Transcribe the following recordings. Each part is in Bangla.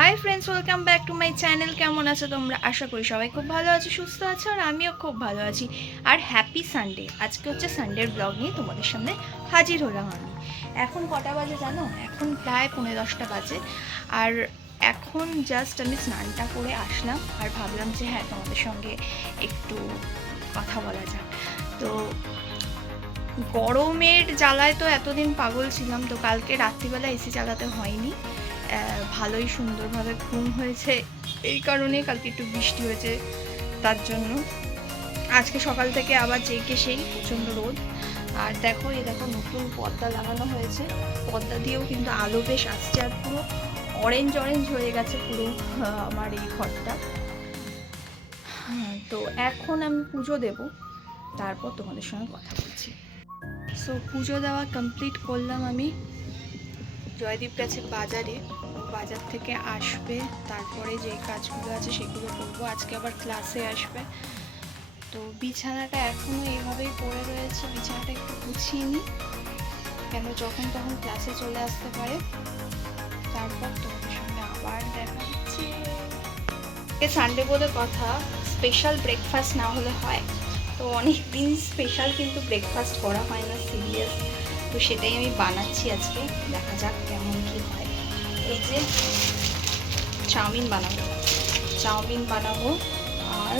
Hi friends welcome back to my channel কেমন আছো তোমরা? আশা করি সবাই খুব ভালো আছো, সুস্থ আছো, আর আমিও খুব ভালো আছি। আর হ্যাপি সানডে আজকে হচ্ছে সানডের ব্লগ নিয়ে তোমাদের সামনে হাজির হলাম আমি। এখন কটা বাজে জানো? এখন প্রায় পনেরো দশটা বাজে। আর এখন জাস্ট আমি স্নানটা করে আসলাম, আর ভাবলাম যে হ্যাঁ তোমাদের সঙ্গে একটু কথা বলা যাক। তো গরমের জ্বালায় তো এতদিন পাগল ছিলাম, তো কালকে রাত্রিবেলা এসি চালাতে হয়নি। ভালোই সুন্দরভাবে ঘুম হয়েছে। এই কারণে কালকে একটু বৃষ্টি হয়েছে তার জন্য। আজকে সকাল থেকে আবার জেগে সেই প্রচণ্ড রোদ। আর দেখো এই দেখো নতুন পর্দা লাগানো হয়েছে। পর্দা দিয়েও কিন্তু আলো বেশ আসছে আর পুরো অরেঞ্জ অরেঞ্জ হয়ে গেছে পুরো আমার এই ঘরটা। হ্যাঁ, তো এখন আমি পুজো দেব। তারপর তোমাদের সঙ্গে কথা বলছি। সো পুজো দেওয়া কমপ্লিট করলাম আমি জয়দীপ গেছে বাজারে। বাজার থেকে আসবে, তারপরে যে কাজগুলো আছে সেগুলো করব। আজকে আবার ক্লাসে আসবে। তো বিছানাটা এখনও এইভাবেই পড়ে রয়েছে, বিছানাটা একটু গুছিয়ে নিই কেন যখন তখন ক্লাসে চলে আসতে পারে। তারপর তোমাদের সঙ্গে আবার দেখা হচ্ছে। সানডে বলে কথা স্পেশাল ব্রেকফাস্ট না হলে হয়। তো অনেক দিন স্পেশাল কিন্তু ব্রেকফাস্ট করা হয় না সিরিয়াস তো সেটাই আমি বানাচ্ছি আজকে, দেখা যাক কেমন কী হয়। এই যে চাউমিন বানাবো। চাউমিন বানাবো আর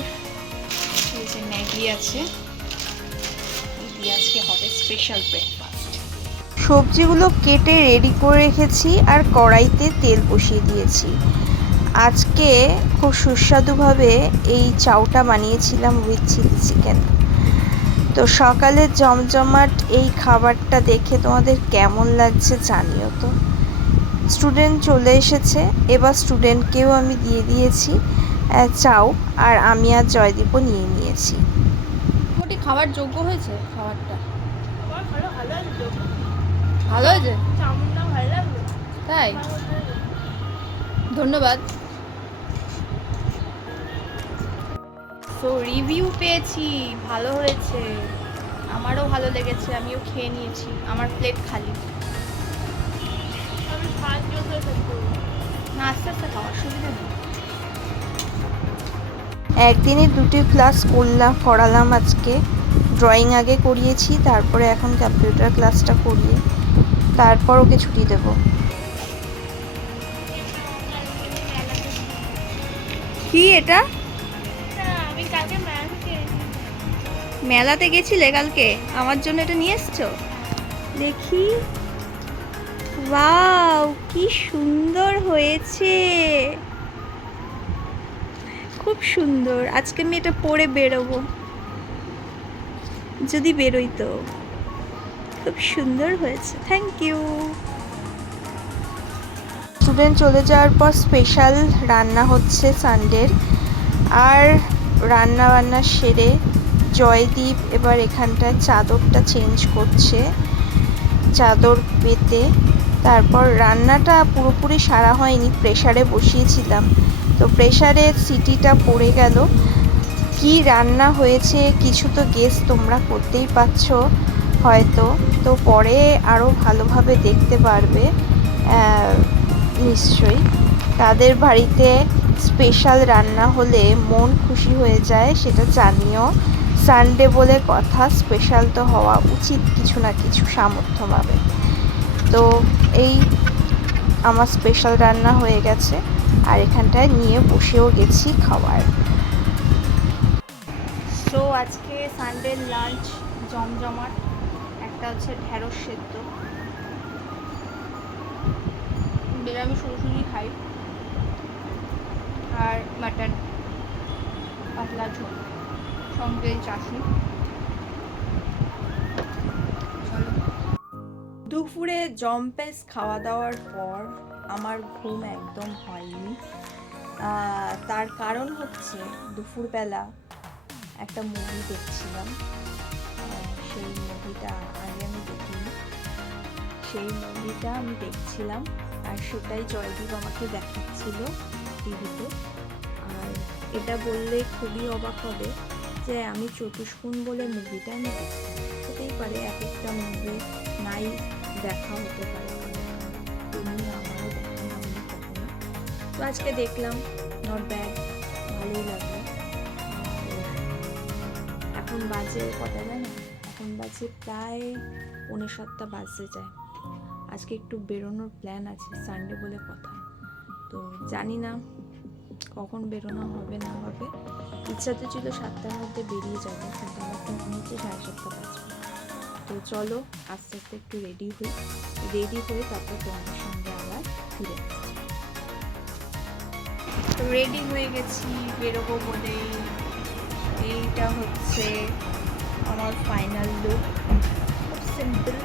এই যে ম্যাগি আছে। আজকে হবে স্পেশাল ব্রেকফাস্ট সবজিগুলো কেটে রেডি করে রেখেছি আর কড়াইতে তেল বসিয়ে দিয়েছি। আজকে খুব সুস্বাদুভাবে এই চাউটা বানিয়েছিলাম উইথ চিলি চিকেন তো সকালের জমজমাট এই খাবারটা দেখে তোমাদের কেমন লাগছে জানিও তো। স্টুডেন্ট চলে এসেছে। এবার স্টুডেন্টকেও আমি দিয়ে দিয়েছি চাউ আর আমি আর জয়দীপও নিয়ে নিয়েছি। মোটামুটি খাবার যোগ্য হয়েছে খাবারটা? ভালো হয়েছে। তাই? ধন্যবাদ। তো রিভিউ পেয়েছি ভালো হয়েছে। আমারও ভালো লেগেছে আমিও খেয়ে নিয়েছি। আমার প্লেট খালি। একদিনে দুটি ক্লাস করলাম করালাম আজকে। ড্রয়িং আগে করিয়েছি, তারপরে এখন কম্পিউটার ক্লাসটা করিয়ে তারপর ওকে ছুটি দেব। কি এটা? মেলাতে গেছিলে কালকে? আমার জন্য এটা নিয়ে এসছো? দেখি। ওয়াও, কি সুন্দর হয়েছে। খুব সুন্দর, আজকে আমি এটা পরে বেরোবো। যদি বেরোই তো। খুব সুন্দর হয়েছে থ্যাংক ইউ স্টুডেন্ট চলে যাওয়ার পর স্পেশাল রান্না হচ্ছে সানডের আর রান্না বান্না সেরে জয়দীপ এবার এখানটায় চাদরটা চেঞ্জ করছে। চাদর পেতে তারপর রান্নাটা পুরোপুরি সারা হয়নি প্রেশারে বসিয়েছিলাম। তো প্রেসারে সিটিটা পড়ে গেল। কি রান্না হয়েছে কিছু তো গেস তোমরা করতেই পারছ হয়তো। তো পরে আরও ভালোভাবে দেখতে পারবে নিশ্চয়ই। তাদের বাড়িতে স্পেশাল রান্না হলে মন খুশি হয়ে যায়, সেটা জানিও। সানডে বলে কথা স্পেশাল তো হওয়া উচিত কিছু না কিছু সামর্থ্যভাবে তো এই আমার স্পেশাল রান্না হয়ে গেছে আর এখানটায় নিয়ে বসেও গেছি খাবার। সো আজকে সানডে লাঞ্চ জমজমাট, একটা হচ্ছে ঢেঁড়স সেদ্ধ। নিরামিষ রসুনই খাই। আর মাটন পাতলা ঝোল, সঙ্গে চাটনি। দুপুরে জম্পেস খাওয়া দাওয়ার পর আমার ঘুম একদম হয়নি। তার কারণ হচ্ছে দুপুরবেলা একটা মুভি দেখছিলাম। সেই মুভিটা আগে আমি দেখিনি। সেই মুভিটা আমি দেখছিলাম আর সেটাই জয়দীপ আমাকে দেখাচ্ছিল টিভিতে। আর এটা বললে খুবই অবাক হবে যে আমি চতুষ্কুণ বলে মুভিটা আমি দেখি। হতেই পারে এক একটা মুভি দেখা হতে পারে তেমনি আমারও দেখা হয়নি কখনো। তো আজকে দেখলাম নট ব্যাড ভালোই লাগল। এখন বাজে কটা জানো? এখন বাজে প্রায় পৌনে সাতটা বাজতে যায়। আজকে একটু বেরোনোর প্ল্যান আছে সানডে বলে কথা। তো জানি না কখন বেরোনো হবে, না হবে। ইচ্ছা তো ছিল সাতটার মধ্যে বেরিয়ে যাবে, কিন্তু আমার তো মনে হচ্ছে সাড়ে সাতটা বাজবে। তো চলো আস্তে আস্তে একটু রেডি হই। রেডি হয়ে তারপর তোমাদের সঙ্গে আবার ফিরে তো রেডি হয়ে গেছি, বেরোবো বলে এইটা হচ্ছে আমার ফাইনাল লুক খুব সিম্পল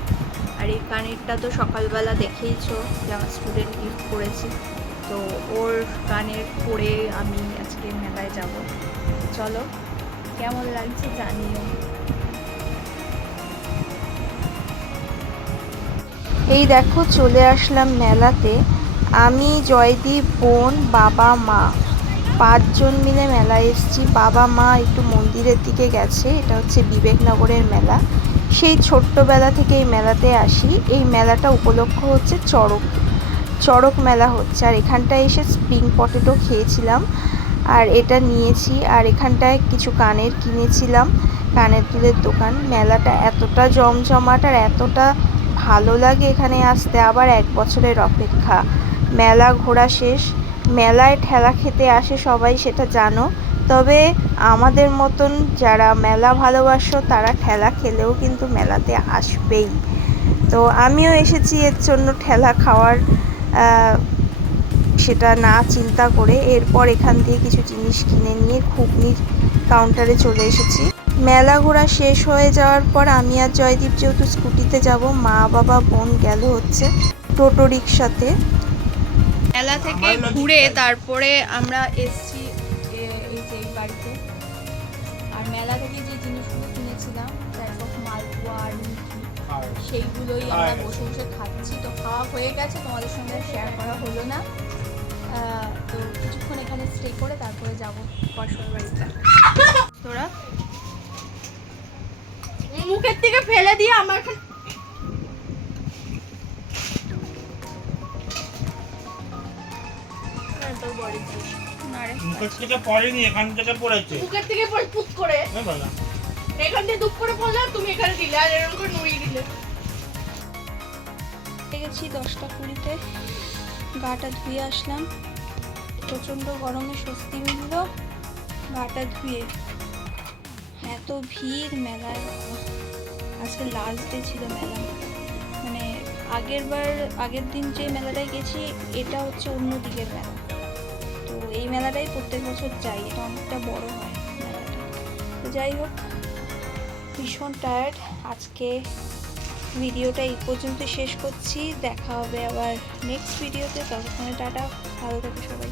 আর এই কানেরটা তো সকালবেলা দেখেইছো যে আমার স্টুডেন্ট গিফট করেছে। তো ওর কানের পরে আমি আজকে মেলায় যাব। চলো, কেমন লাগছে জানিও। এই দেখো চলে আসলাম মেলাতে। আমি, জয়দীপ, বোন, বাবা, মা। পাঁচজন মিলে মেলায় এসেছি। বাবা, মা একটু মন্দিরের দিকে গেছে। এটা হচ্ছে বিবেকনগরের মেলা। সেই ছোট্টবেলা থেকে এই মেলাতে আসি। এই মেলাটা উপলক্ষ হচ্ছে চড়ক। চড়ক মেলা হচ্ছে। আর এখানটায় এসে স্প্রিং পটেটো খেয়েছিলাম আর এটা নিয়েছি। আর এখানটায় কিছু কানের কিনেছিলাম। কানের দুলের দোকান। মেলাটা এতটা জমজমাট আর এতটা ভালো লাগে এখানে আসতে, আবার এক বছরের অপেক্ষা। মেলা ঘোরা শেষ। মেলায় ঠেলা খেতে আসে সবাই, সেটা জানো। তবে আমাদের মতন যারা মেলা ভালোবাসো, তারা ঠেলা খেলেও কিন্তু মেলাতে আসবেই। তো আমিও এসেছি এর জন্য ঠেলা খাওয়ার সেটা না চিন্তা করে। এরপর এখান থেকে কিছু জিনিস কিনে নিয়ে ঘুগনির কাউন্টারে চলে এসেছি। মেলা ঘোরা শেষ হয়ে যাওয়ার পর আমি আর জয়দীপ যেহেতু স্কুটিতে যাব মা বাবা বোন গেল হচ্ছে টোটো রিক্সাতে মেলা থেকে ঘুরে তারপরে আমরা এসছি এই যে বাড়িতে। আর মেলা থেকে যে জিনিসগুলো কিনেছিলাম তারপর মালপোয়া আর সেইগুলোই আমরা বসে বসে খাচ্ছি। তো খাওয়া হয়ে গেছে তোমাদের সঙ্গে শেয়ার করা হলো না। তো কিছুক্ষণ এখানে স্টে করে তারপরে যাব পরশুর বাড়িতে। তোরা? মুখের থেকে ফেলে দিয়ে আমার এখানে তোর বডি না রে। মুখের থেকে পড়েনি এখান থেকে পড়েছে। মুখের থেকে পরে পুত করে। এখান থেকে দুপ করে পড়লে তুমি এখানে দিলে আর এরকম করে নুয়ে দিলে। গেছি দশটা কুড়িতে। গাটা ধুয়ে আসলাম। প্রচণ্ড গরমে স্বস্তি মিলল। গাটা ধুয়ে। এত ভিড় মেলায়। আজকে লাস্ট ডে ছিল মেলা। মানে আগের বার, আগের দিন যে মেলাটায় গেছি, এটা হচ্ছে অন্য দিকের মেলা। তো এই মেলাটাই প্রত্যেক বছর যাই, এটা অনেকটা বড় হয় মেলাটা। তো যাই হোক, ভীষণ টায়ার্ড আজকে ভিডিওটা এই পর্যন্ত শেষ করছি। দেখা হবে আবার নেক্সট ভিডিওতে ততক্ষণে টাটা, ভালো থাকে সবাই।